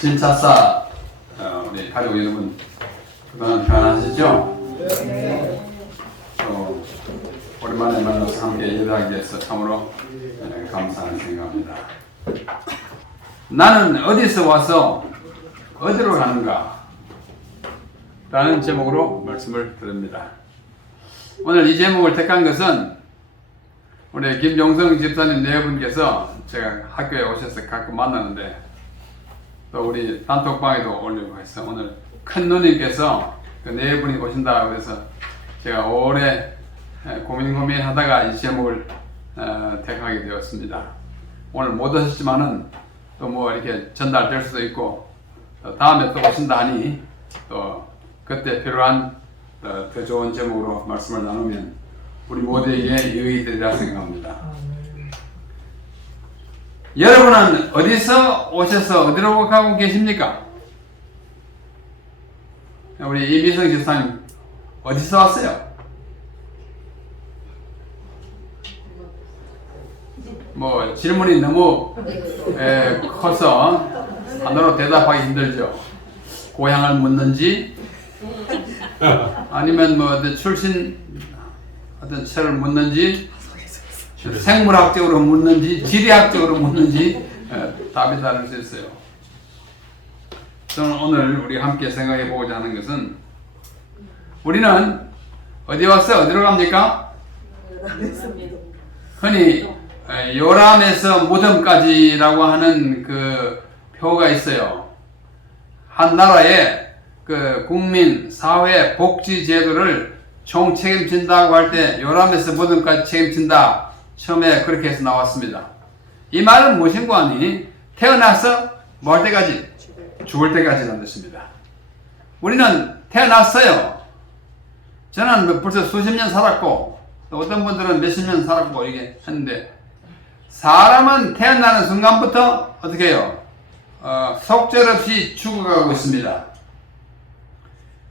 진차사 우리 가족 여러분 그동안 편안하시죠? 네. 오랜만에 만나서 함께 예배하기 위해서 참으로 감사하는 생각합니다. 나는 어디서 와서 어디로 가는가? 라는 제목으로 말씀을 드립니다. 오늘 이 제목을 택한 것은 우리 김용성 집사님 네 분께서 제가 학교에 오셔서 가끔 만나는데 또 우리 단톡방에도 올리고 해서 오늘 큰 누님께서 그 네 분이 오신다고 해서 제가 오래 고민하다가 이 제목을 택하게 되었습니다. 오늘 못 오셨지만은 또 뭐 이렇게 전달될 수도 있고 다음에 또 오신다 하니 또 그때 필요한 더 좋은 제목으로 말씀을 나누면 우리 모두에게 유익이 되리라 생각합니다. 여러분은 어디서 오셔서 어디로 가고 계십니까? 우리 이미성 집사님 어디서 왔어요? 뭐 질문이 너무 커서 하나로 대답하기 힘들죠. 고향을 묻는지 아니면 뭐 출신 어떤 철을 묻는지 생물학적으로 묻는지 지리학적으로 묻는지 답이 다를 수 있어요. 저는 오늘 우리 함께 생각해 보고자 하는 것은 우리는 어디 와서 어디로 갑니까? 흔히 요람에서 무덤까지라고 하는 그 표가 있어요. 한 나라의 그 국민 사회 복지 제도를 총 책임진다고 할 때 요람에서 무덤까지 책임진다. 처음에 그렇게 해서 나왔습니다. 이 말은 무엇인고 하니 태어나서 뭐 할 때까지? 죽을 때까지라는 뜻입니다. 우리는 태어났어요. 저는 벌써 수십 년 살았고 또 어떤 분들은 몇십 년 살았고 이게 했는데 사람은 태어나는 순간부터 어떻게 해요? 속절없이 죽어가고 있습니다.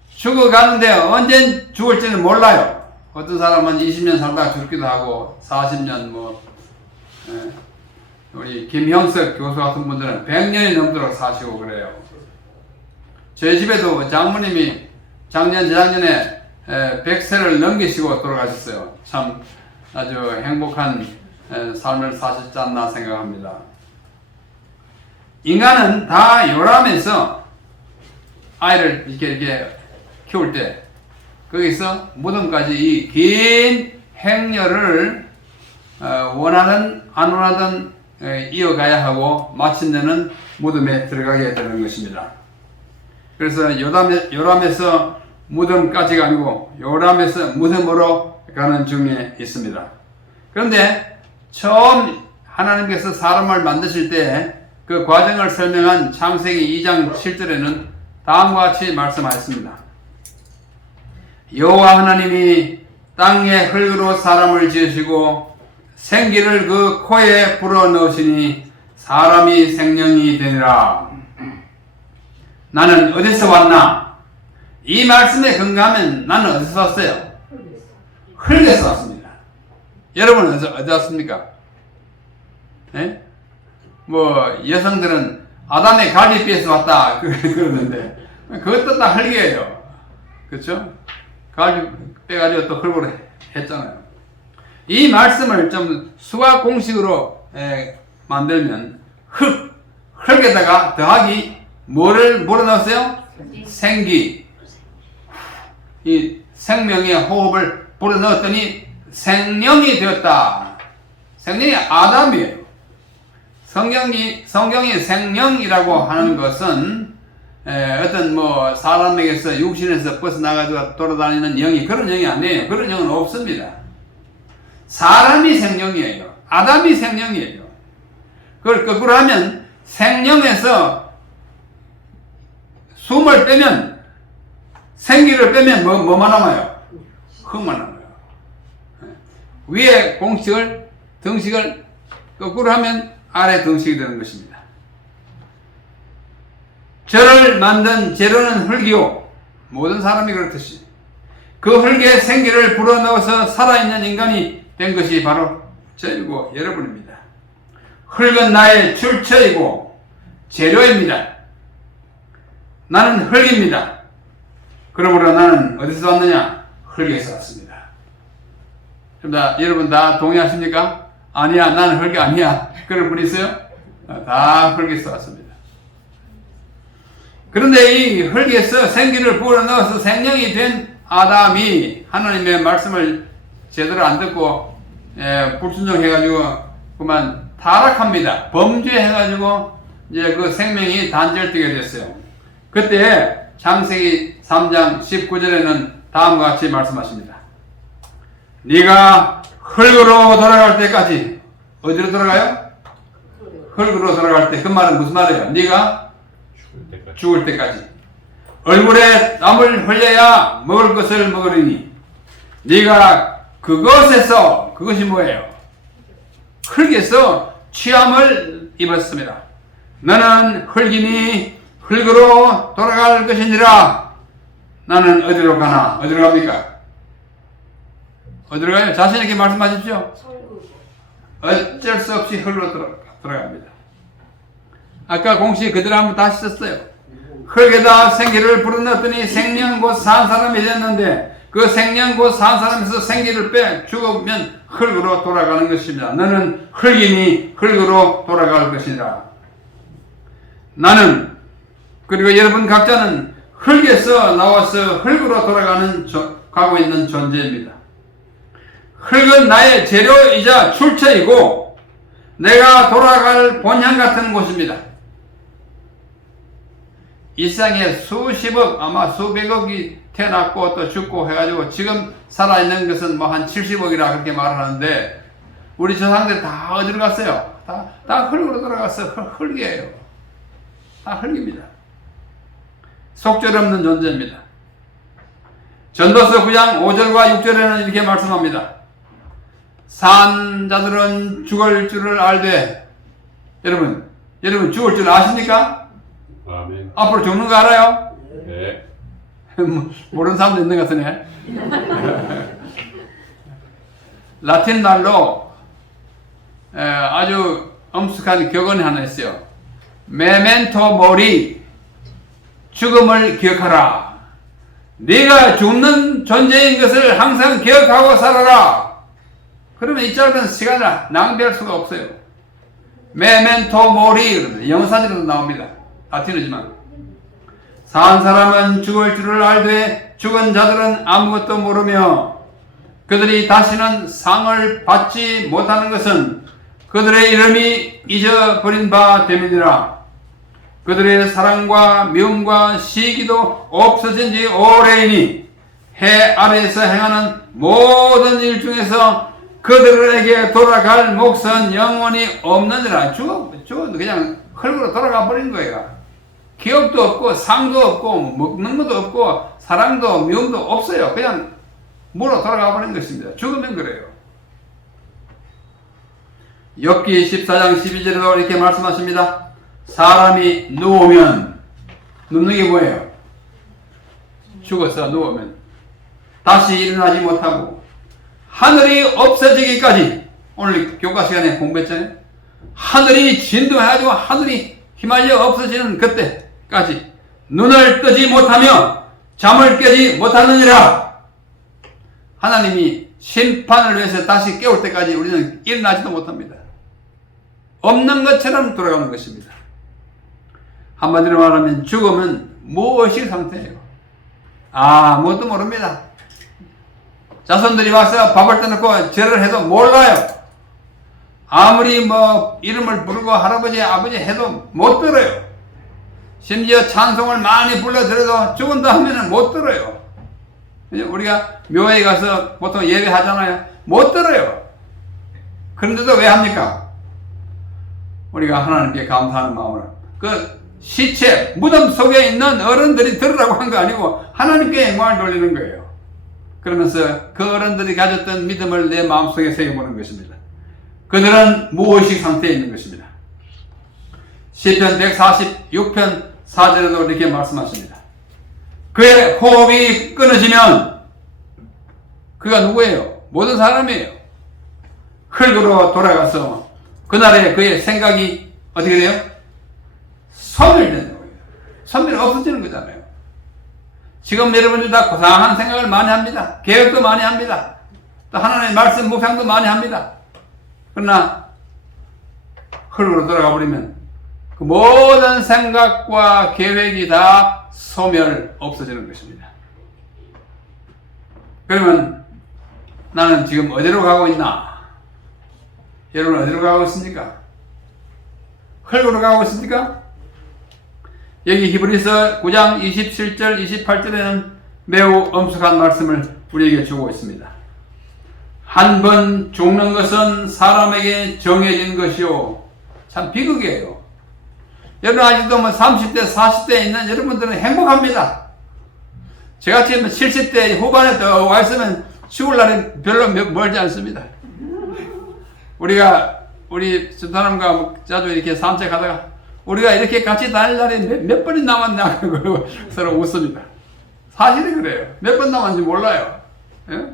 죽어가는데 언제 죽을지는 몰라요. 어떤 사람은 20년 살다가 죽기도 하고 40년 우리 김형석 교수 같은 분들은 100년이 넘도록 사시고 그래요. 저희 집에도 장모님이 작년 재작년에 100세를 넘기시고 돌아가셨어요. 참 아주 행복한 삶을 사셨지 않나 생각합니다. 인간은 다 요람에서 아이를 이렇게 키울 때 거기서 무덤까지 이 긴 행렬을 원하든 안 원하든 이어가야 하고 마침내는 무덤에 들어가게 되는 것입니다. 그래서 요람에서 무덤까지가 아니고 요람에서 무덤으로 가는 중에 있습니다. 그런데 처음 하나님께서 사람을 만드실 때 그 과정을 설명한 창세기 2장 7절에는 다음과 같이 말씀하였습니다. 여호와 하나님이 땅의 흙으로 사람을 지으시고 생기를 그 코에 불어넣으시니 사람이 생명이 되니라. 나는 어디서 왔나? 이 말씀에 근거하면 나는 어디서 왔어요? 흙에서 왔습니다. 여러분은 어디 왔습니까? 네? 뭐 여성들은 아담의 갈비뼈에서 왔다 그러는데 그것도 다 흙이에요. 그렇죠? 갈비 빼가지고 또 흙으로 했잖아요. 이 말씀을 좀 수학 공식으로 만들면 흙에다가 더하기 뭐를 넣었어요? 생기. 이 생명의 호흡을 불어넣었더니 생명이 되었다. 생명이 아담이에요. 성경이 생명이라고 하는 것은 어떤 뭐 사람에게서 육신에서 벗어나가지고 돌아다니는 영이 그런 영이 아니에요. 그런 영은 없습니다. 사람이 생명이에요. 아담이 생명이에요. 그걸 거꾸로 하면 생명에서 숨을 빼면 생기를 빼면 뭐만 남아요? 흙만 남아요. 위에 등식을 거꾸로 하면 아래 등식이 되는 것입니다. 저를 만든 재료는 흙이요. 모든 사람이 그렇듯이 그 흙에 생기를 불어넣어서 살아있는 인간이 된 것이 바로 저이고 여러분입니다. 흙은 나의 출처이고 재료입니다. 나는 흙입니다. 그러므로 나는 어디서 왔느냐? 흙에서 왔습니다. 여러분 다 동의하십니까? 아니야, 나는 흙이 아니야. 그런 분 있어요? 다 흙에서 왔습니다. 그런데 이 흙에서 생기를 불어넣어서 생명이 된 아담이 하나님의 말씀을 제대로 안 듣고 불순종해가지고 그만 타락합니다. 범죄해가지고 이제 그 생명이 단절되게 됐어요. 그때 창세기 3장 19절에는 다음과 같이 말씀하십니다. 네가 흙으로 돌아갈 때까지. 어디로 돌아가요? 흙으로 돌아갈 때. 그 말은 무슨 말이에요? 네가 죽을 때까지 얼굴에 땀을 흘려야 먹을 것을 먹으리니 네가 그것에서, 그것이 뭐예요? 흙에서 취함을 입었습니다. 너는 흙이니 흙으로 돌아갈 것이니라. 나는 어디로 가나? 어디로 갑니까? 어디로 가요? 자신 있게 말씀하십시오. 어쩔 수 없이 흙으로 들어갑니다. 아까 공시 그대로 한번 다시 썼어요. 흙에다 생기를 불어넣었더니 생명 곧 산 사람이 됐는데 그 생명 곧 산 사람에서 생기를 빼 죽으면 흙으로 돌아가는 것입니다. 너는 흙이니 흙으로 돌아갈 것이니라. 나는, 그리고 여러분 각자는 흙에서 나와서 흙으로 가고 있는 존재입니다. 흙은 나의 재료이자 출처이고 내가 돌아갈 본향 같은 곳입니다. 이 세상에 수십억, 아마 수백억이 태어났고 또 죽고 해가지고 지금 살아있는 것은 뭐 한 70억이라 그렇게 말을 하는데 우리 조상들이 다 어디로 갔어요? 다 흙으로 돌아갔어요. 흙이에요. 다 흙입니다. 속절없는 존재입니다. 전도서 9장 5절과 6절에는 이렇게 말씀합니다. 산 자들은 죽을 줄을 알되. 여러분 죽을 줄 아십니까? 아멘. 앞으로 죽는 거 알아요? 네. 모르는 사람도 있는 것 같으네. 라틴 말로 아주 엄숙한 격언이 하나 있어요. 메멘토 모리, 죽음을 기억하라. 네가 죽는 존재인 것을 항상 기억하고 살아라. 그러면 이 짧은 시간을 낭비할 수가 없어요. 메멘토 모리, 영어사전에도 나옵니다. 라틴어지만. 산 사람은 죽을 줄을 알되 죽은 자들은 아무것도 모르며 그들이 다시는 상을 받지 못하는 것은 그들의 이름이 잊어버린 바 됨이니라. 그들의 사랑과 미움과 시기도 없어진 지 오래이니 해 아래에서 행하는 모든 일 중에서 그들에게 돌아갈 몫은 영원히 없느니라. 죽어도 그냥 흙으로 돌아가 버린 거예요. 기억도 없고 상도 없고 먹는 것도 없고 사랑도 미움도 없어요. 그냥 물로 돌아가 버린 것입니다. 죽으면 그래요. 욥기 14장 12절에도 이렇게 말씀하십니다. 사람이 누우면, 눕는 게 뭐예요? 죽어서 누우면 다시 일어나지 못하고 하늘이 없어지기까지, 오늘 교과 시간에 공부했잖아요. 하늘이 진동해가지고 하늘이 휘말려 없어지는 그때까지 눈을 뜨지 못하며 잠을 깨지 못하느니라. 하나님이 심판을 위해서 다시 깨울 때까지 우리는 일어나지도 못합니다. 없는 것처럼 돌아가는 것입니다. 한마디로 말하면 죽으면 무엇이 상태예요? 아무것도 모릅니다. 자손들이 와서 밥을 떠놓고 절을 해도 몰라요. 아무리 뭐 이름을 부르고 할아버지 아버지 해도 못 들어요. 심지어 찬송을 많이 불러드려도 죽은다 하면 못 들어요. 우리가 묘에 가서 보통 예배하잖아요. 못 들어요. 그런데도 왜 합니까? 우리가 하나님께 감사하는 마음으로 그 시체 무덤 속에 있는 어른들이 들으라고 한 거 아니고 하나님께 영광을 돌리는 거예요. 그러면서 그 어른들이 가졌던 믿음을 내 마음속에 새겨보는 것입니다. 그들은 무의식 상태에 있는 것입니다. 시편 146편 4절에도 이렇게 말씀하십니다. 그의 호흡이 끊어지면 그가 누구예요? 모든 사람이에요. 흙으로 돌아가서 그날에 그의 생각이 어떻게 돼요? 소멸되는 거예요. 소멸이 없어지는 거잖아요. 지금 여러분들 다 고상한 생각을 많이 합니다. 계획도 많이 합니다. 또 하나님의 말씀 묵상도 많이 합니다. 그러나 흙으로 돌아가 버리면 그 모든 생각과 계획이 다 소멸 없어지는 것입니다. 그러면 나는 지금 어디로 가고 있나? 여러분 어디로 가고 있습니까? 흙으로 가고 있습니까? 여기 히브리서 9장 27절 28절에는 매우 엄숙한 말씀을 우리에게 주고 있습니다. 한 번 죽는 것은 사람에게 정해진 것이요. 참 비극이에요. 여러분 아직도 30대 40대에 있는 여러분들은 행복합니다. 제가 지금 70대 후반에 더 와 있으면 죽을 날이 별로 멀지 않습니다. 우리 집사람과 자주 이렇게 산책하다가 우리가 이렇게 같이 다닐 날이 몇 번이 남았냐 그러고 서로 웃습니다. 사실이 그래요. 몇 번 남았는지 몰라요. 예?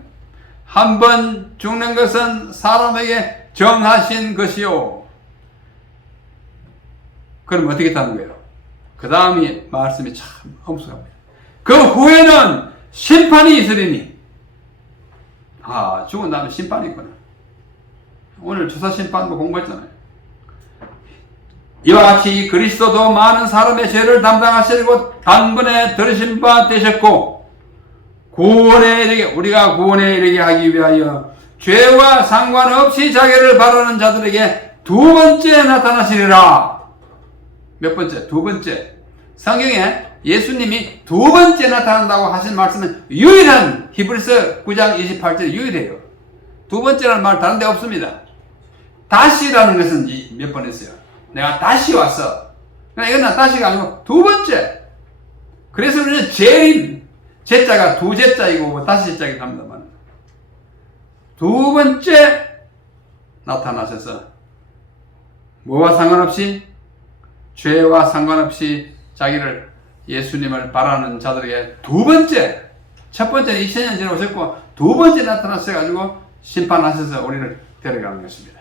한 번 죽는 것은 사람에게 정하신 것이요. 그럼 어떻게 타는 거예요? 그 다음이 말씀이 참 엄숙합니다. 그 후에는 심판이 있으리니. 죽은 다음에 심판이 있구나. 오늘 주사심판도 공부했잖아요. 이와 같이 그리스도도 많은 사람의 죄를 담당하시고 단번에 들으신 바 되셨고 우리가 구원에 이르게 하기 위하여 죄와 상관없이 자기를 바라는 자들에게 두 번째 나타나시리라. 몇 번째? 두 번째. 성경에 예수님이 두 번째 나타난다고 하신 말씀은 유일한 히브리서 9장 28절 유일해요. 두 번째라는 말 다른 데 없습니다. 다시라는 것은 몇 번 했어요. 내가 다시 왔어. 그러나 이건 다시가 아니고 두 번째. 그래서 우리는 재림, 제자가 두 제자이고 다시 제자이기도 합니다만 두 번째 나타나셔서 뭐와 상관없이 죄와 상관없이 자기를 예수님을 바라는 자들에게 두 번째, 첫 번째는 2000년 전에 오셨고 두 번째 나타나셔가지고 심판하셔서 우리를 데려가는 것입니다.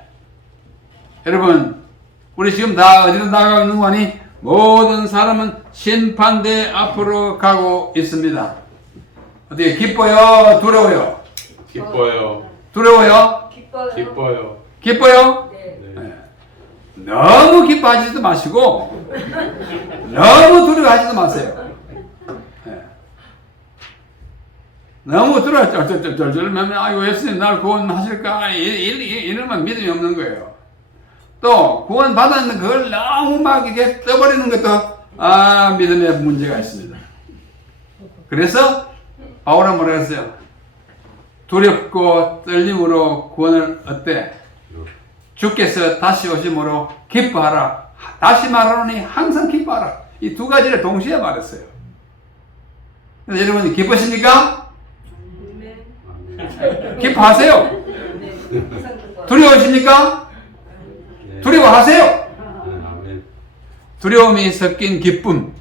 여러분 우리 지금 다 어디로 나가고 있는 거니? 모든 사람은 심판대 앞으로 가고 있습니다. 어떻게 기뻐요? 두려워요? 기뻐요. 두려워요? 기뻐요. 기뻐요? 네. 너무 기뻐하지도 마시고 너무 두려워하지도 마세요. 네. 너무 두려워하면 아이고 예수님 나를 구원하실까 이러면 믿음이 없는 거예요. 또 구원 받았는데 그걸 너무 막 이렇게 떠버리는 것도 믿음에 문제가 있습니다. 그래서 바울은 뭐라 했어요? 두렵고 떨림으로 구원을 얻되 주께서 다시 오심으로 기뻐하라. 다시 말하노니 항상 기뻐하라. 이 두 가지를 동시에 말했어요. 그래서 여러분 기쁘십니까? 기뻐하세요. 두려우십니까? 두려워하세요. 두려움이 섞인 기쁨,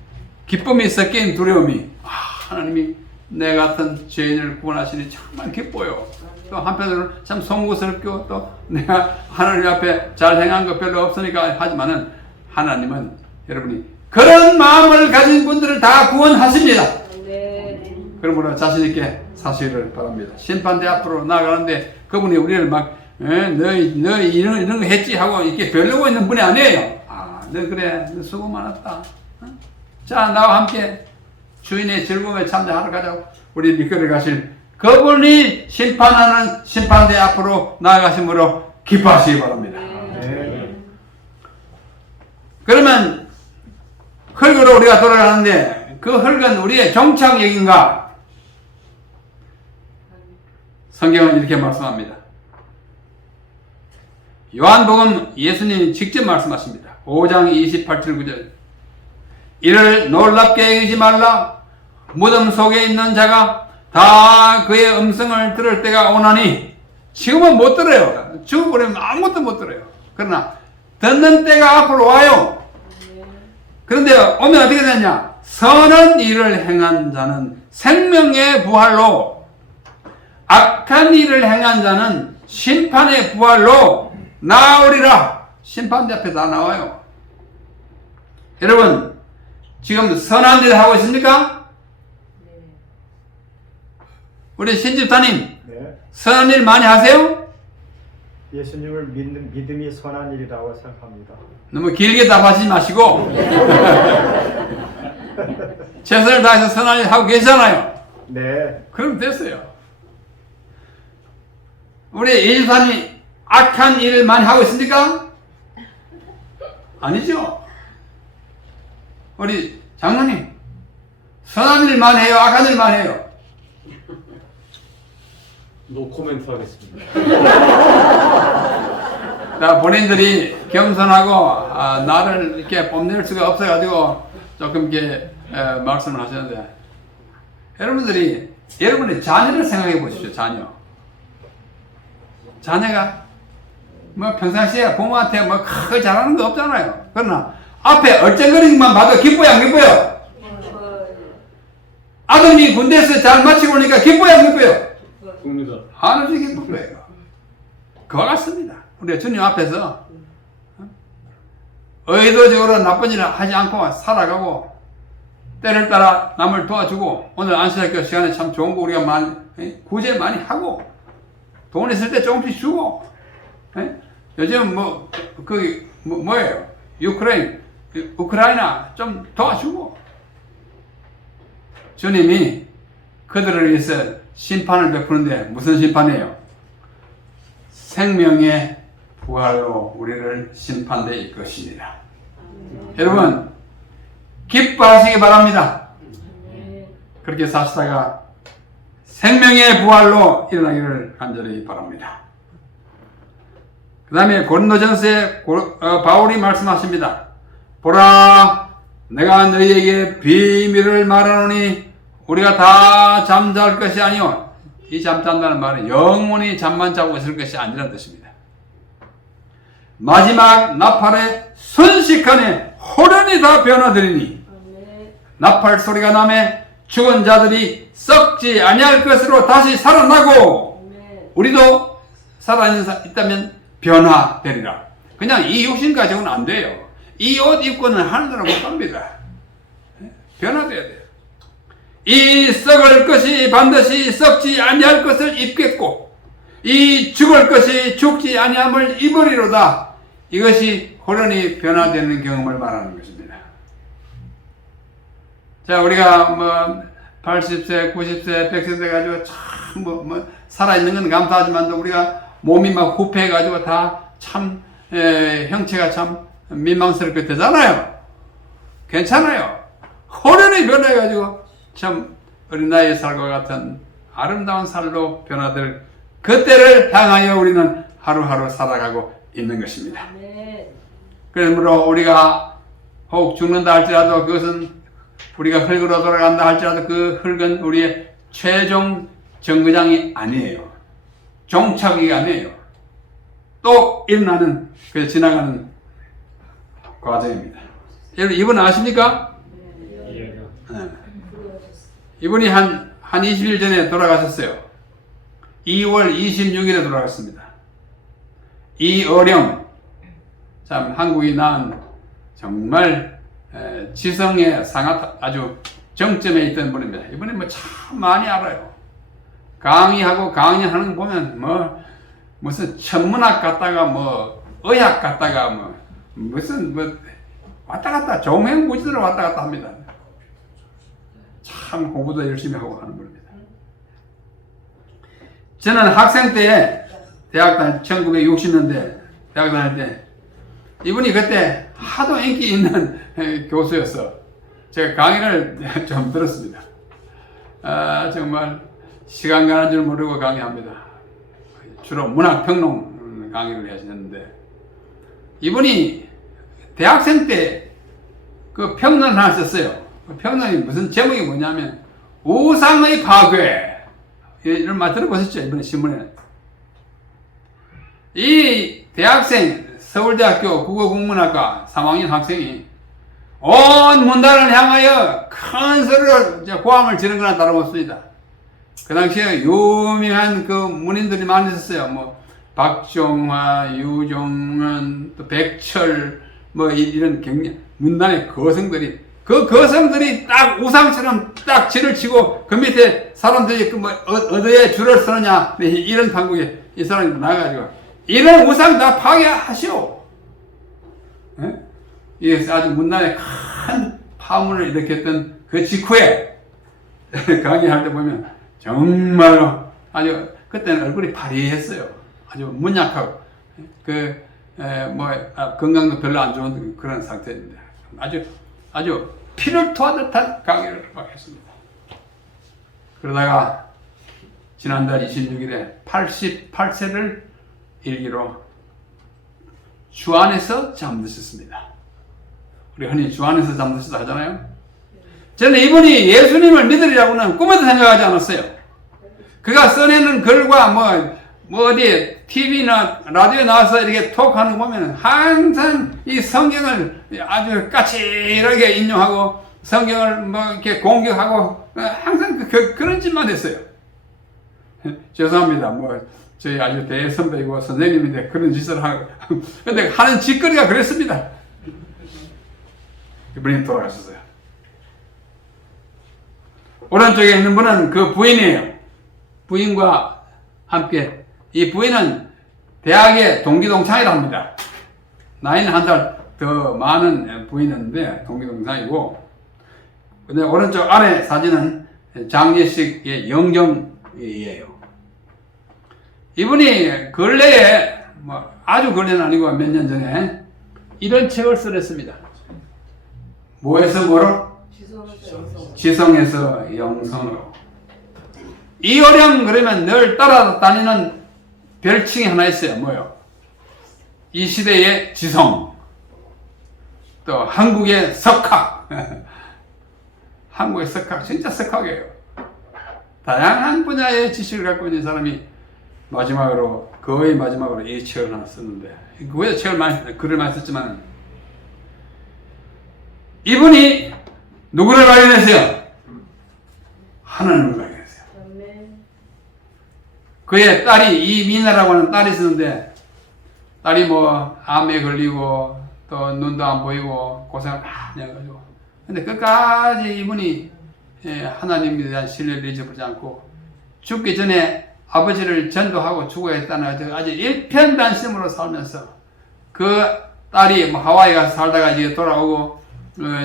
기쁨이 섞인 두려움이 하나님이 내 같은 죄인을 구원하시니 정말 기뻐요. 또 한편으로는 참 송구스럽고 또 내가 하나님 앞에 잘 행한 거 별로 없으니까 하지만은 하나님은 여러분이 그런 마음을 가진 분들을 다 구원하십니다. 그러므로 자신 있게 사시기를 바랍니다. 심판대 앞으로 나아가는데 그분이 우리를 막 너희 이런 거 했지 하고 이렇게 별로고 있는 분이 아니에요. 너 그래, 너 수고 많았다. 자, 나와 함께 주인의 즐거움에 참여하러 가자고. 우리 이끌어 가실 그분이 심판하는 심판대 앞으로 나아가심으로 기뻐하시기 바랍니다. 그러면 흙으로 우리가 돌아가는데 그 흙은 우리의 종착역인가? 성경은 이렇게 말씀합니다. 요한복음 예수님이 직접 말씀하십니다. 5장 28절 9절 이를 놀랍게 여기지 말라. 무덤 속에 있는 자가 다 그의 음성을 들을 때가 오나니 지금은 못 들어요. 죽어버리면 아무것도 못 들어요. 그러나 듣는 때가 앞으로 와요. 그런데 오면 어떻게 되냐? 선한 일을 행한 자는 생명의 부활로 악한 일을 행한 자는 심판의 부활로 나오리라. 심판대 앞에 다 나와요. 여러분 지금 선한 일 하고 있습니까? 우리 신집사님, 네. 선한 일 많이 하세요? 예수님을 믿는 믿음이 선한 일이라고 생각합니다. 너무 길게 답하지 마시고 최선을 다해서 선한 일 하고 계시잖아요. 네. 그럼 됐어요. 우리 예집사님 악한 일을 많이 하고 있습니까? 아니죠. 우리 장로님 선한 일 많이 해요? 악한 일 많이 해요? 노 코멘트 하겠습니다. 자, 본인들이 겸손하고 나를 이렇게 뽐낼 수가 없어가지고 조금 이렇게 말씀을 하셨는데, 여러분들이 여러분의 자녀를 생각해 보십시오. 자녀가 뭐 평상시에 부모한테 뭐 크게 잘하는 거 없잖아요. 그러나 앞에 얼쩡거리기만 봐도 기뻐요, 안 기뻐요? 아들이 군대에서 잘 마치고 오니까 기뻐요, 안 기뻐요? 굽니다. 하늘이 기쁜 거예요. 그와 같습니다. 우리 주님 앞에서 의도적으로 나쁜 일을 하지 않고 살아가고 때를 따라 남을 도와주고, 오늘 안식일 시간에 참 좋은 거 우리가 많이 구제 많이 하고, 돈 있을 때 조금씩 주고, 요즘 뭐예요? 우크라이나 좀 도와주고. 주님이 그들을 위해서 심판을 베푸는데 무슨 심판이에요? 생명의 부활로 우리를 심판대 이것입니다. 여러분 기뻐하시기 바랍니다. 그렇게 사시다가 생명의 부활로 일어나기를 간절히 바랍니다. 그 다음에 고린도전서에 바울이 말씀하십니다. 보라, 내가 너희에게 비밀을 말하노니 우리가 다 잠잘 것이 아니요. 이 잠잔다는 말은 영원히 잠만 자고 있을 것이 아니라는 뜻입니다. 마지막 나팔의 순식간에 호련히 다 변화되리니 나팔 소리가 나매 죽은 자들이 썩지 아니할 것으로 다시 살아나고 우리도 살아있다면 변화되리라. 그냥 이 육신 가지고는 안 돼요. 이 옷 입고는 하늘나라 못 갑니다. 변화돼야 돼요. 이 썩을 것이 반드시 썩지 아니할 것을 입겠고 이 죽을 것이 죽지 아니함을 입으리로다. 이것이 호련히 변화되는 경험을 말하는 것입니다. 자, 우리가 80세, 90세, 100세 돼가지고 참 살아있는 건 감사하지만 우리가 몸이 막 후패해가지고 다 참 형체가 참 민망스럽게 되잖아요. 괜찮아요. 호련히 변해가지고 참 어린 나이의 살과 같은 아름다운 살로 변화될 그때를 향하여 우리는 하루하루 살아가고 있는 것입니다. 그러므로 우리가 혹 죽는다 할지라도 그것은 우리가 흙으로 돌아간다 할지라도 그 흙은 우리의 최종 정거장이 아니에요. 종착이 아니에요. 또 일어나는, 그래서 지나가는 과정입니다. 여러분, 이분 아십니까? 네. 이분이 한 20일 전에 돌아가셨어요. 2월 26일에 돌아갔습니다. 이어령, 참 한국이 낳은 정말 지성의 아주 정점에 있던 분입니다. 이분이 참 많이 알아요. 강의하고 강연하는 거 보면 무슨 천문학 갔다가 의학 갔다가 무슨 왔다 갔다 종횡무진으로 왔다 갔다 합니다. 참 공부도 열심히 하고 하는 분입니다. 저는 학생 때 대학 다닐 1960년대 대학 다닐 때 이분이 그때 하도 인기 있는 교수였어. 제가 강의를 좀 들었습니다. 정말 시간 가는 줄 모르고 강의합니다. 주로 문학평론 강의를 하셨는데 이분이 대학생 때 그 평론을 하나 썼어요. 그 평론이 무슨 제목이 뭐냐면 우상의 파괴, 이런 말 들어보셨죠? 이번에 신문에. 이 대학생, 서울대학교 국어국문학과 3학년 학생이 온 문단을 향하여 큰 소리로 고함을 지른 거나 다름없습니다. 그 당시에 유명한 그 문인들이 많이 있었어요. 박종화, 유종은, 또 백철, 이런 문단의 거성들이 그 거성들이 딱 우상처럼 딱 질을 치고 그 밑에 사람들이 어디에 줄을 서느냐 이런 판국에 이 사람이 나가가지고 이런 우상 다 파괴하시오. 예? 이게 아주 문단에 큰 파문을 일으켰던 그 직후에 강의할 때 보면 정말로 아주 그때는 얼굴이 파리했어요. 아주 문약하고 건강도 별로 안 좋은 그런 상태인데 아주 피를 토한 듯한 강의를 막 했습니다. 그러다가 지난달 26일에 88세를 일기로 주 안에서 잠드셨습니다. 우리 흔히 주 안에서 잠드셨다 하잖아요. 저는 이분이 예수님을 믿으리라고는 꿈에도 생각하지 않았어요. 그가 써내는 글과 어디 TV나 라디오에 나와서 이렇게 톡하는 거 보면 항상 이 성경을 아주 까칠하게 인용하고 성경을 이렇게 공격하고 항상 그런 짓만 했어요. 죄송합니다. 저희 아주 대선배이고 선생님인데 그런 짓을 하고 근데 하는 짓거리가 그랬습니다. 이분이 돌아가셨어요. 오른쪽에 있는 분은 그 부인이에요. 부인과 함께 이 부인은 대학의 동기동창이라 합니다. 나이는 한 살 더 많은 부인인데 동기동창이고 근데 오른쪽 아래 사진은 장례식의 영정이에요. 이분이 근래에 아주 근래는 아니고 몇 년 전에 이런 책을 쓰랬습니다. 뭐에서 뭐로? 지성에서 영성으로. 이어령 그러면 늘 따라다니는 별칭이 하나 있어요. 뭐요? 이 시대의 지성, 또 한국의 석학. 한국의 석학, 진짜 석학이에요. 다양한 분야의 지식을 갖고 있는 사람이 거의 마지막으로 이 책을 하나 썼는데, 왜 글을 많이 썼지만, 이분이 누구를 발견했어요? 하나님을 발견했어요. 그의 딸이 이민아라고 하는 딸이 있었는데 딸이 암에 걸리고 또 눈도 안 보이고 고생을 많이 해가지고 근데 끝까지 이분이 하나님에 대한 신뢰를 잊어버리지 않고 죽기 전에 아버지를 전도하고 죽어야겠다는 아주 일편단심으로 살면서 그 딸이 하와이 가서 살다가 이제 돌아오고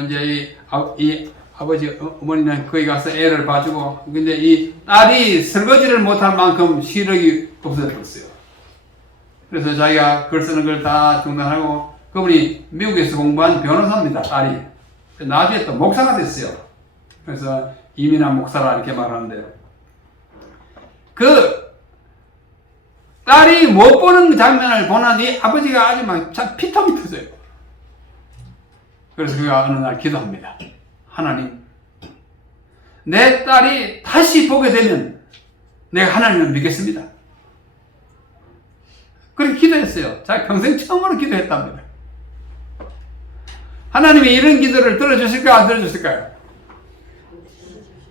이제 이 아버지 어머니는 거기 가서 애를 봐주고 근데 이 딸이 설거지를 못할 만큼 시력이 없어졌어요. 그래서 자기가 글 쓰는 걸 다 중단하고 그분이 미국에서 공부한 변호사입니다. 딸이 나중에 또 목사가 됐어요. 그래서 이민한 목사라 이렇게 말하는데요. 그 딸이 못 보는 장면을 보는 이 아버지가 아주 참 피통이 터져요. 그래서 그가 어느 날 기도합니다. 하나님, 내 딸이 다시 보게 되면 내가 하나님을 믿겠습니다. 그렇게 기도했어요. 자기 평생 처음으로 기도했답니다. 하나님이 이런 기도를 들어주실까 안 들어주실까요?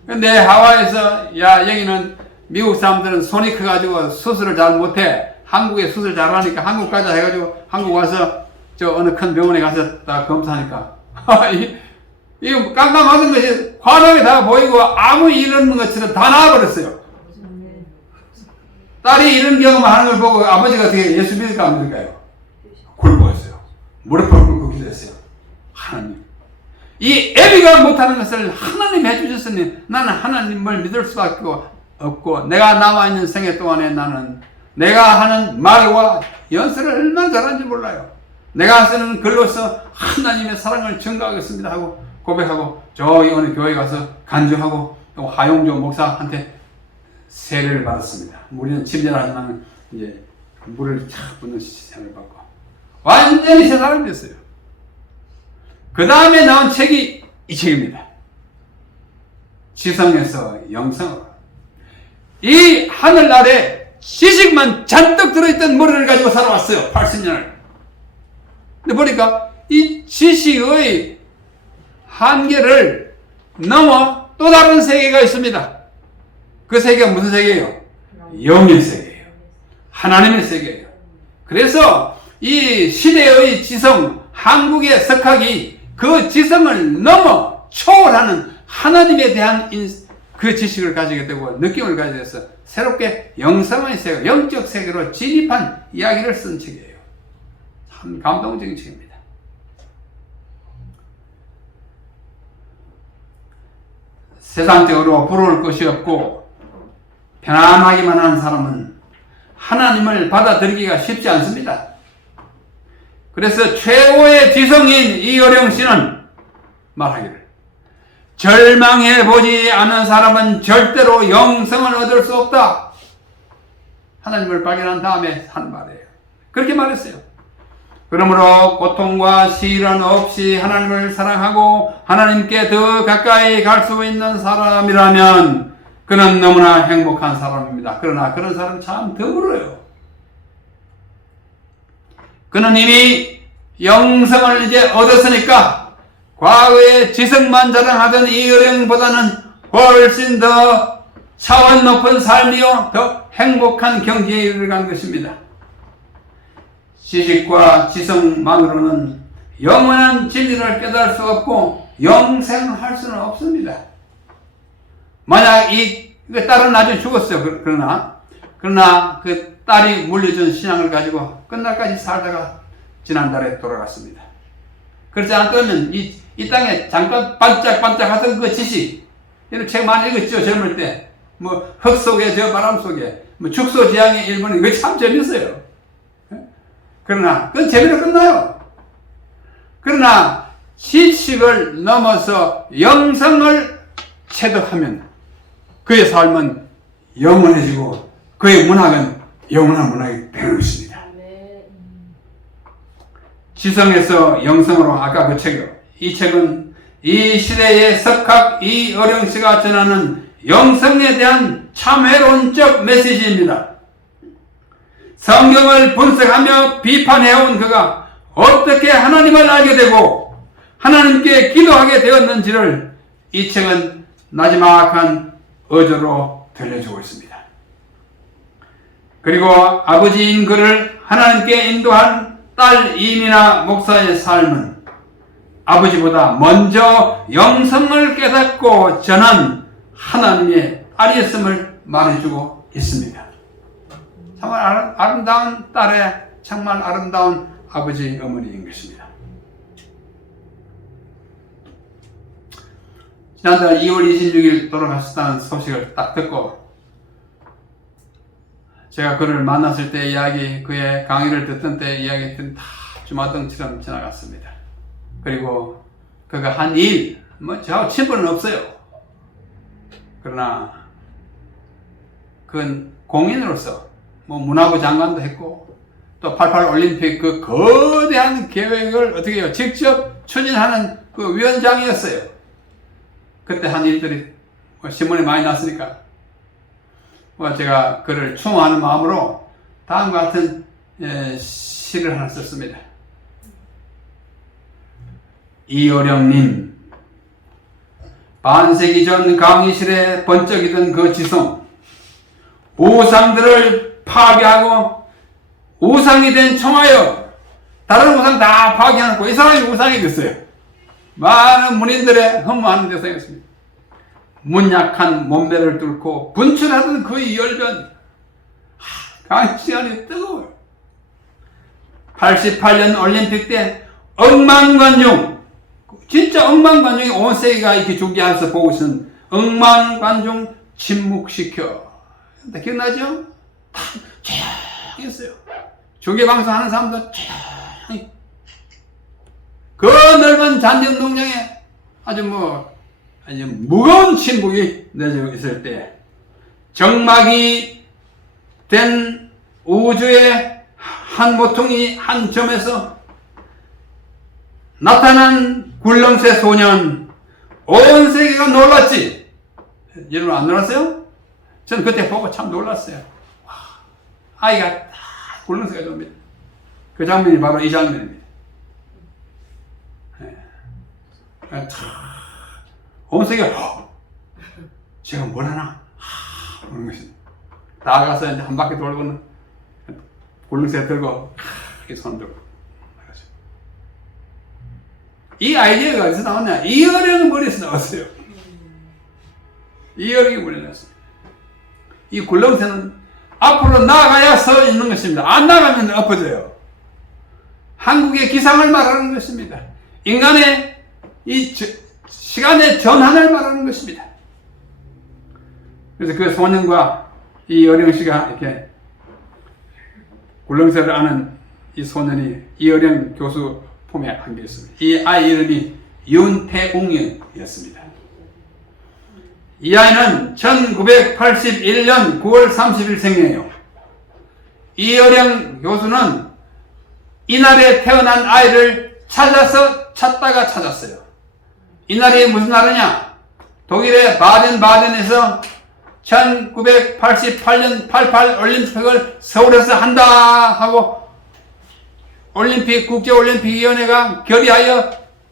근데 하와이에서 여기는 미국 사람들은 손이 커가지고 수술을 잘 못해. 한국에 수술 잘하니까 한국 가자 해가지고 한국 와서 저 어느 큰 병원에 가서 다 검사하니까 이거 깜깜하던 것이 화면에 다 보이고 아무 일 없는 것처럼 다 나와버렸어요. 딸이 이런 경험을 하는 걸 보고 아버지가 어떻게 예수 믿을까 안 믿을까요? 굴복했어요. 무릎을 꿇고 기도했어요. 하나님, 이 애비가 못하는 것을 하나님 해주셨으니 나는 하나님을 믿을 수밖에 없고 내가 남아있는 생애 동안에 나는 내가 하는 말과 연설을 얼마나 잘하는지 몰라요. 내가 쓰는 글로서 하나님의 사랑을 증거하겠습니다 하고 고백하고 저기 어느 교회 가서 간증하고 또 하용조 목사한테 세례를 받았습니다. 우리는 침례하지만 이제 물을 착 붓는 시선을 받고 완전히 새 사람이 됐어요. 그 다음에 나온 책이 이 책입니다. 지성에서 영성으로. 이 하늘 아래 지식만 잔뜩 들어있던 머리를 가지고 살아왔어요. 80년을. 근데 보니까 이 지식의 한계를 넘어 또 다른 세계가 있습니다. 그 세계가 무슨 세계예요? 영의 세계예요. 하나님의 세계예요. 그래서 이 시대의 지성, 한국의 석학이 그 지성을 넘어 초월하는 하나님에 대한 그 지식을 가지게 되고 느낌을 가지게 돼서 새롭게 영성의 세계, 영적 세계로 진입한 이야기를 쓴 책이에요. 참 감동적인 책입니다. 세상적으로 부러울 것이 없고 편안하기만 한 사람은 하나님을 받아들이기가 쉽지 않습니다. 그래서 최고의 지성인 이어령 씨는 말하기를 절망해보지 않은 사람은 절대로 영성을 얻을 수 없다. 하나님을 발견한 다음에 한 말이에요. 그렇게 말했어요. 그러므로 고통과 시련 없이 하나님을 사랑하고 하나님께 더 가까이 갈 수 있는 사람이라면 그는 너무나 행복한 사람입니다. 그러나 그런 사람은 참 드물어요. 그는 이미 영성을 이제 얻었으니까 과거에 지성만 자랑하던 이어령보다는 훨씬 더 차원 높은 삶이요 더 행복한 경지에 이르간 것입니다. 지식과 지성만으로는 영원한 진리를 깨달을 수 없고 영생할 수는 없습니다. 만약 그 딸은 나중에 죽었어요. 그러나 그 딸이 물려준 신앙을 가지고 끝날까지 살다가 지난달에 돌아갔습니다. 그렇지 않다면 이 땅에 잠깐 반짝반짝 하던 그 지식, 이런 책 많이 읽었죠. 젊을 때. 뭐 흙 속에 저 바람 속에 뭐 죽소지향의 일본이 그게 참 재밌어요. 그러나 그건 재미로 끝나요. 그러나 지식을 넘어서 영성을 체득하면 그의 삶은 영원해지고 그의 문학은 영원한 문학이 되는 것입니다. 지성에서 영성으로 아까 그 책이요. 이 책은 이 시대의 석학 이어령 씨가 전하는 영성에 대한 참회론적 메시지입니다. 성경을 분석하며 비판해온 그가 어떻게 하나님을 알게 되고 하나님께 기도하게 되었는지를 이 책은 나지막한 어조로 들려주고 있습니다. 그리고 아버지인 그를 하나님께 인도한 딸 이미나 목사의 삶은 아버지보다 먼저 영성을 깨닫고 전한 하나님의 아리였음을 말해주고 있습니다. 정말 아름다운 딸의 정말 아름다운 아버지 어머니인 것입니다. 지난달 2월 26일 돌아가셨다는 소식을 딱 듣고 제가 그를 만났을 때 이야기, 그의 강의를 듣던 때 이야기들은 다 주마등처럼 지나갔습니다. 그리고 그가 한 일, 저하고 친분은 없어요. 그러나 그건 공인으로서 문화부 장관도 했고 또 88 올림픽 그 거대한 계획을 어떻게 해요? 직접 추진하는 그 위원장이었어요. 그때 한 일들이 신문에 많이 났으니까 제가 그를 추모하는 마음으로 다음과 같은 시를 하나 썼습니다. 이어령님, 반세기 전 강의실에 번쩍이던 그 지성, 우상들을 파괴하고 우상이 된 청하여 다른 우상 다 파괴해놓고 이 사람이 우상이 됐어요. 많은 문인들의 흠모하는 대상이었습니다. 문약한 몸매를 뚫고 분출하던 그 열변, 강의 시간이 뜨거워요. 88년 올림픽 때 억만관중, 진짜 억만관중이 온 세계가 이렇게 중계하면서 보고 있는 억만관중 침묵시켜. 기억나죠? 다 조용히 했어요. 중계방송 하는 사람도 조용히. 그 넓은 잔디운동장에 아주 무거운 침묵이 내져 있을 때 정막이 된 우주의 한 모퉁이 한 점에서 나타난 굴렁쇠 소년, 온 세계가 놀랐지. 여러분 안 놀랐어요? 저는 그때 보고 참 놀랐어요. 와, 아이가 다 굴렁쇠가 줍니다. 그 장면이 바로 이 장면입니다. 온 세계가 제가 뭘 하나 그런 것입니다. 나가서 이제 한 바퀴 돌고는 굴렁쇠 들고 이렇게 손 들고 이 아이디어가 어디서 나왔냐? 이어령 머리에서 나왔어요. 이어령이 머리에 나왔어요. 이 굴렁쇠는 앞으로 나가야 서 있는 것입니다. 안 나가면 엎어져요. 한국의 기상을 말하는 것입니다. 인간의 이 시간의 전환을 말하는 것입니다. 그래서 그 소년과 이 어령 씨가 이렇게 굴렁쇠를 아는 이 소년이 이어령 교수 품에 안겨 있습니다. 이 아이 이름이 윤태웅이었습니다. 이 아이는 1981년 9월 30일 생이에요. 이어령 교수는 이날에 태어난 아이를 찾다가 찾았어요. 이날이 무슨 날이냐? 독일의 바덴바덴에서 1988년 88 올림픽을 서울에서 한다 하고 국제올림픽위원회가 결의하여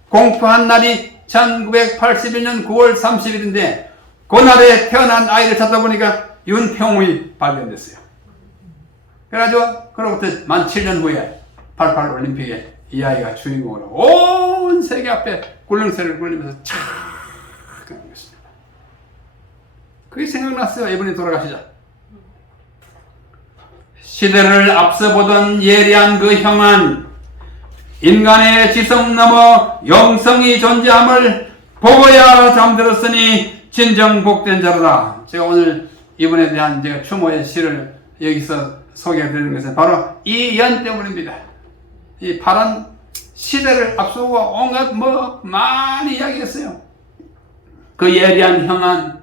공포한 날이 1981년 9월 30일인데 그날에 태어난 아이를 찾다 보니까 윤태웅이 발견됐어요. 그래가지고 그로부터 만 7년 후에 88 올림픽에 이 아이가 주인공으로 온 세계 앞에 굴렁쇠를 굴리면서 착 하는 것입니다. 그게 생각났어요. 이번에 돌아가시자. 시대를 앞서 보던 예리한 그 형은 인간의 지성 넘어 영성이 존재함을 보고야 잠들었으니 진정 복된 자로다. 제가 오늘 이분에 대한 제가 추모의 시를 여기서 소개해드리는 것은 바로 이 연 때문입니다. 이 파란 시대를 앞서고 온갖 많이 이야기했어요. 그 예리한 형은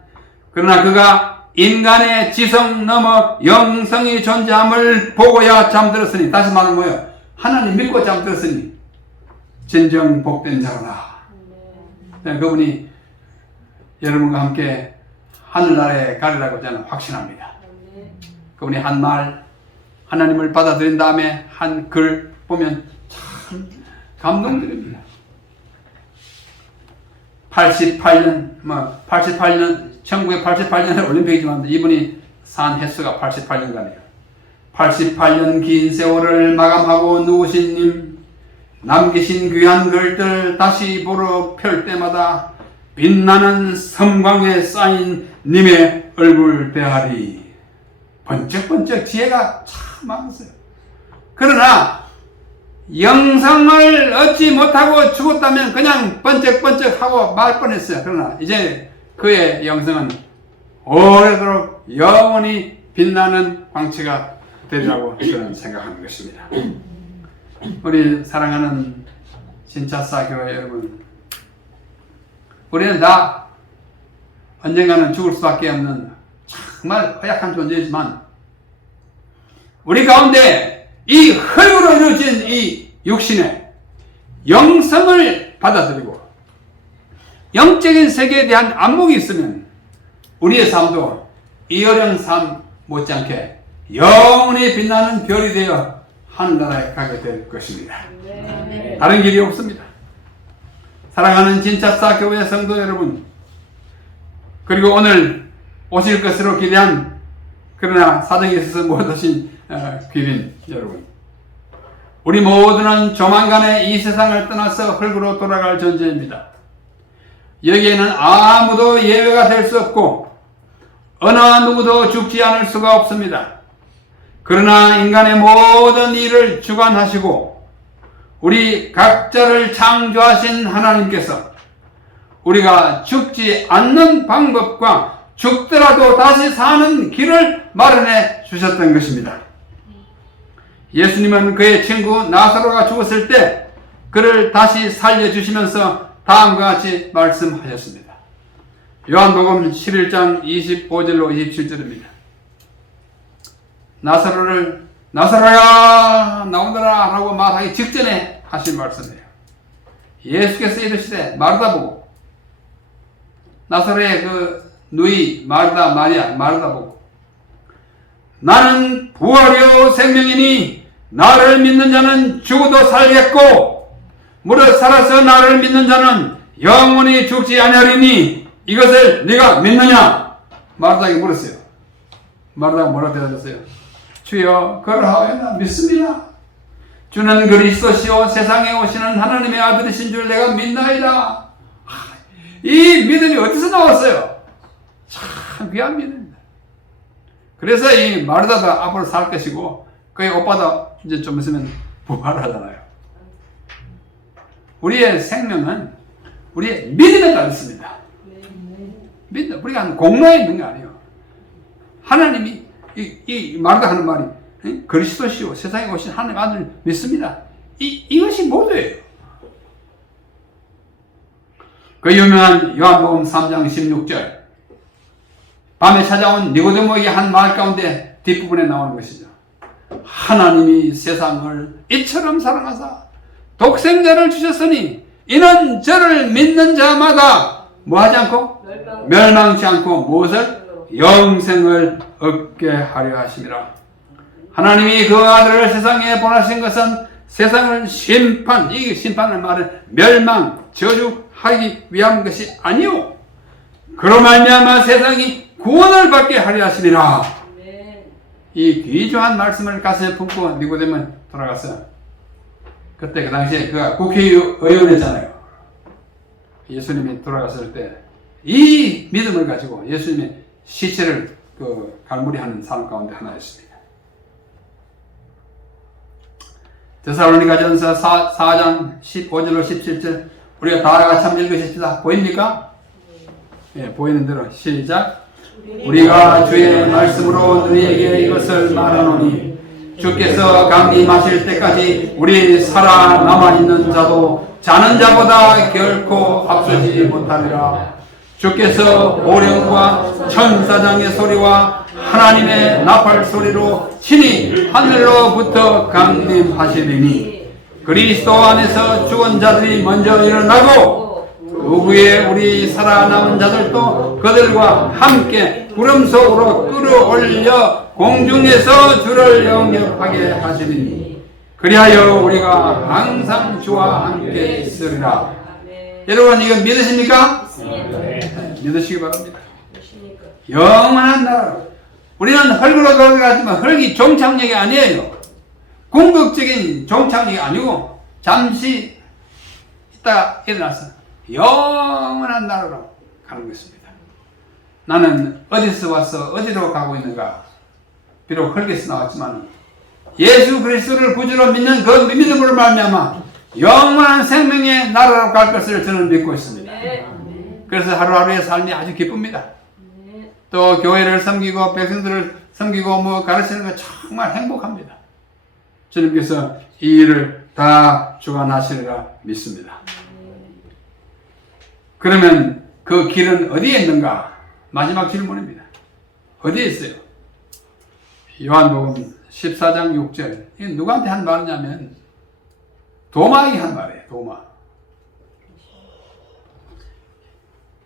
그러나 그가 인간의 지성 넘어 영성이 존재함을 보고야 잠들었으니, 다시 말하면 뭐예요? 하나님 믿고 잠들었으니 진정 복된 자로다. 그분이 여러분과 함께 하늘나라에 가리라고 저는 확신합니다. 그분이 한 말, 하나님을 받아들인 다음에 한 글 보면 참 감동드립니다. 1988년에 올림픽이지만 이분이 산 횟수가 88년간이에요. 88년 긴 세월을 마감하고 누우신 님, 남기신 귀한 글들 다시 보러 펼 때마다 빛나는 섬광에 쌓인 님의 얼굴 배하리. 번쩍번쩍 지혜가 참 많았어요. 그러나 영성을 얻지 못하고 죽었다면 그냥 번쩍번쩍하고 말 뻔했어요. 그러나 이제 그의 영성은 오래도록 영원히 빛나는 광채가 되리라고 저는 생각하는 것입니다. 우리 사랑하는 진짜사 교회 여러분, 우리는 다 언젠가는 죽을 수밖에 없는 정말 허약한 존재이지만 우리 가운데 이 흙으로 이루어진 이 육신의 영성을 받아들이고 영적인 세계에 대한 안목이 있으면 우리의 삶도 이 어려운 삶 못지않게 영원히 빛나는 별이 되어 하늘나라에 가게 될 것입니다. 다른 길이 없습니다. 사랑하는 진짜사 교회 성도 여러분, 그리고 오늘 오실 것으로 기대한 그러나 사정에 있어서 못 오신 귀빈 여러분, 우리 모두는 조만간에 이 세상을 떠나서 흙으로 돌아갈 존재입니다. 여기에는 아무도 예외가 될 수 없고 어느 누구도 죽지 않을 수가 없습니다. 그러나 인간의 모든 일을 주관하시고 우리 각자를 창조하신 하나님께서 우리가 죽지 않는 방법과 죽더라도 다시 사는 길을 마련해 주셨던 것입니다. 예수님은 그의 친구 나사로가 죽었을 때 그를 다시 살려주시면서 다음과 같이 말씀하셨습니다. 요한복음 11장 25절로 27절입니다. 나사로야 나오너라 라고 말하기 직전에 하신 말씀이에요. 예수께서 이르시되 마르다 보고, 나사로의 그 누이 마리아 보고, 나는 부활이요 생명이니 나를 믿는 자는 죽어도 살겠고 무릇 살아서 나를 믿는 자는 영원히 죽지 아니하리니 이것을 네가 믿느냐? 마르다에게 물었어요. 마르다가 뭐라고 대답했어요? 주여 그러하오나 믿습니다. 주는 그리스도시요 세상에 오시는 하나님의 아들이신 줄 내가 믿나이다. 이 믿음이 어디서 나왔어요? 참 귀한 믿음입니다. 그래서 이 마르다도 앞으로 살 것이고 그의 오빠도 이제 좀 있으면 부활하잖아요. 우리의 생명은 우리의 믿음에 따라 있습니다. 믿음, 우리가 공로에 있는 게 아니에요. 하나님이 이 마르다 하는 말이 그리스도시요 세상에 오신 하나님 아들 믿습니다. 이것이 모두예요. 그 유명한 요한복음 3장 16절 밤에 찾아온 니고데모에게 한 말 가운데 뒷부분에 나오는 것이죠. 하나님이 세상을 이처럼 사랑하사 독생자를 주셨으니 이는 저를 믿는 자마다 뭐하지 않고 멸망치 않고 무엇을 영생을 얻게 하려 하심이라. 하나님이 그 아들을 세상에 보내신 것은 세상을 이게 심판을 말은 멸망, 저주하기 위한 것이 아니요 그로 말미암아 세상이 구원을 받게 하려 하심이라. 이 귀중한 말씀을 가슴에 품고 니고데모는 돌아갔어요. 그때 그 당시에 그가 국회의원이었잖아요. 예수님이 돌아갔을 때 이 믿음을 가지고 예수님의 시체를 갈무리하는 사람 가운데 하나였습니다. 데살로니가전서 4장 15절로 17절 우리가 다 같이 한번 읽으십시다. 보입니까? 예, 보이는 대로 시작. 우리가 주의 말씀으로 너희에게 이것을 말하노니 주께서 강림하실 때까지 우리 살아남아있는 자도 자는 자보다 결코 앞서지 못하리라. 주께서 오령과 천사장의 소리와 하나님의 나팔 소리로 친히 하늘로부터 강림하시리니 그리스도 안에서 죽은 자들이 먼저 일어나고 그 후에 우리 살아남은 자들도 그들과 함께 구름 속으로 끌어올려 공중에서 주를 영접하게 하시리니 그리하여 우리가 항상 주와 함께 있으리라. 여러분 이거 믿으십니까? 네, 믿으시기 바랍니다. 영원한 나라. 우리는 흙으로 돌아가지만 흙이 종착역이 아니에요. 궁극적인 종착역이 아니고 잠시 있다가 일어나서 영원한 나라로 가는 것입니다. 나는 어디서 와서 어디로 가고 있는가? 비록 흙에서 나왔지만 예수 그리스도를 구주로 믿는 그 믿음으로 말미암아 영원한 생명의 나라로 갈 것을 저는 믿고 있습니다. 그래서 하루하루의 삶이 아주 기쁩니다. 또 교회를 섬기고 백성들을 섬기고 가르치는 거 정말 행복합니다. 주님께서 이 일을 다 주관하시리라 믿습니다. 그러면 그 길은 어디에 있는가? 마지막 질문입니다. 어디에 있어요? 요한복음 14장 6절. 이게 누구한테 한 말이냐면 도마에게 한 말이에요. 도마.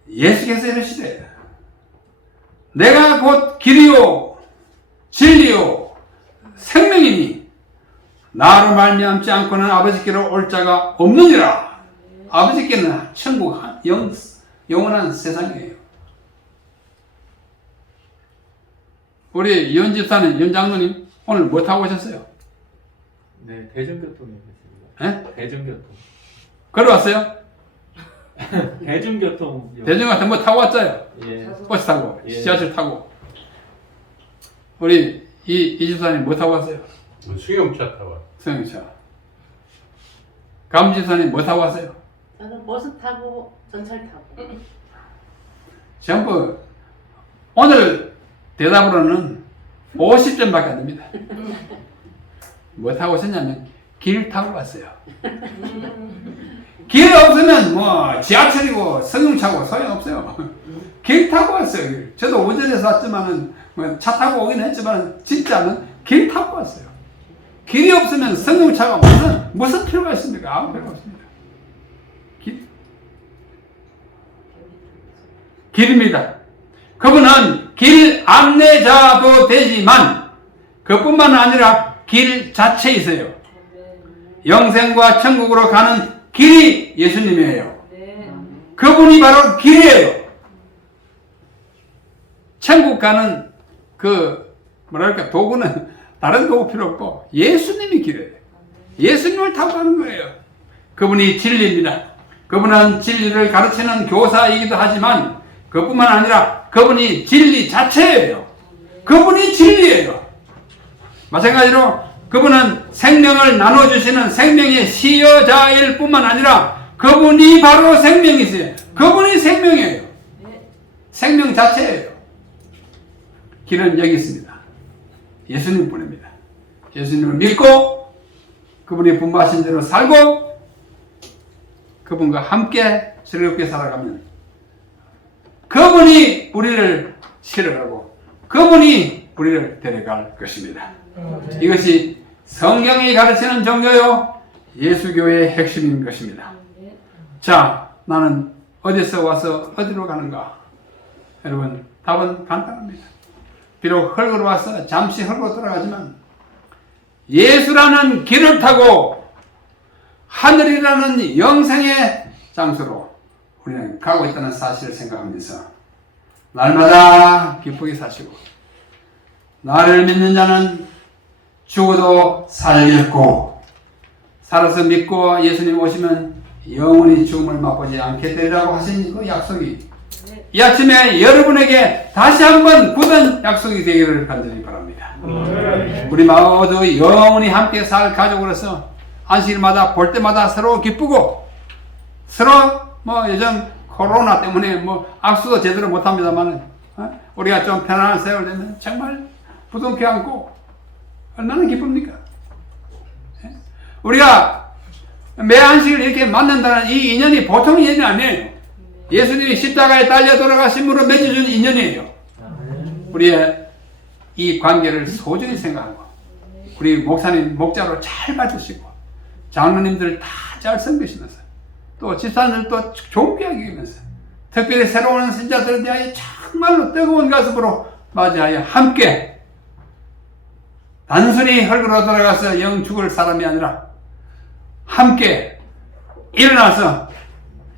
예수께서 이러시되 내가 곧 길이요 진리요 생명이니 나로 말미암지 않고는 아버지께로 올 자가 없느니라. 아버지께는 천국 영원한 세상이에요. 우리 연 집사님, 연 장로님 오늘 뭐 타고 오셨어요? 네, 대중교통에 있습니다. 네? 대중교통. 걸어왔어요? 대중교통. 대중교통 뭐 타고 왔어요? 예. 버스 타고, 예. 지하철 타고. 우리 이 집사님 뭐 타고 왔어요? 수용차 타고. 수용차. 감 집사님 뭐 타고 왔어요? 저는 버스 타고 전철 타고. 전부 오늘 대답으로는 50점밖에 안 됩니다. 뭐 타고 오셨냐면 길 타고 왔어요. 길 없으면 뭐 지하철이고 승용차고 소용없어요. 길 타고 왔어요. 저도 오전에서 왔지만은 차 타고 오긴 했지만 진짜는 길 타고 왔어요. 길이 없으면 승용차가 무슨 필요가 있습니까? 아무 필요가 없습니다. 길입니다. 그분은 길 안내자도 되지만 그뿐만 아니라 길 자체이세요. 영생과 천국으로 가는 길이 예수님이에요. 그분이 바로 길이에요. 천국 가는 도구는 다른 도구 필요 없고 예수님이 길이에요. 예수님을 타고 가는 거예요. 그분이 진리입니다. 그분은 진리를 가르치는 교사이기도 하지만 그뿐만 아니라 그분이 진리 자체예요. 그분이 진리예요. 마찬가지로 그분은 생명을 나눠주시는 생명의 시여자일 뿐만 아니라 그분이 바로 생명이세요. 그분이 생명이에요. 생명 자체예요. 길은 여기 있습니다. 예수님 뿐입니다. 예수님을 믿고 그분이 분부하신 대로 살고 그분과 함께 즐겁게 살아가면 그분이 우리를 실어가고 그분이 우리를 데려갈 것입니다. 이것이 성경이 가르치는 종교요 예수교의 핵심인 것입니다. 자, 나는 어디서 와서 어디로 가는가? 여러분, 답은 간단합니다. 비록 흙으로 와서 잠시 흙으로 돌아가지만 예수라는 길을 타고 하늘이라는 영생의 장소로 우리는 가고 있다는 사실을 생각하면서 날마다 기쁘게 사시고 나를 믿는 자는 죽어도 살겠고 살아서 믿고 예수님 오시면 영원히 죽음을 맛보지 않게 되리라고 하신 그 약속이 이 아침에 여러분에게 다시 한번 굳은 약속이 되기를 간절히 바랍니다. 우리 모두 영원히 함께 살 가족으로서 안식일마다 볼 때마다 서로 기쁘고 서로 요즘 코로나 때문에 악수도 제대로 못합니다만 우리가 좀 편안한 세월 되면 정말 부둥켜 안고 얼마나 기쁩니까? 우리가 매 안식을 이렇게 만난다는 이 인연이 보통 인연이 아니에요. 예수님이 십자가에 달려 돌아가심으로 맺어준 인연이에요. 우리의 이 관계를 소중히 생각하고 우리 목사님 목자로 잘 받으시고 장로님들 다 잘 섬기시면서 또 집사님들도 존귀하게 여기면서 특별히 새로운 신자들에 대하여 정말로 뜨거운 가슴으로 맞이하여 함께 단순히 흙으로 돌아가서 영 죽을 사람이 아니라 함께 일어나서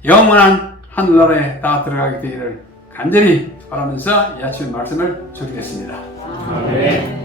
영원한 하늘나라에 다 들어가게 되기를 간절히 바라면서 이 아침 말씀을 드리겠습니다. 아멘.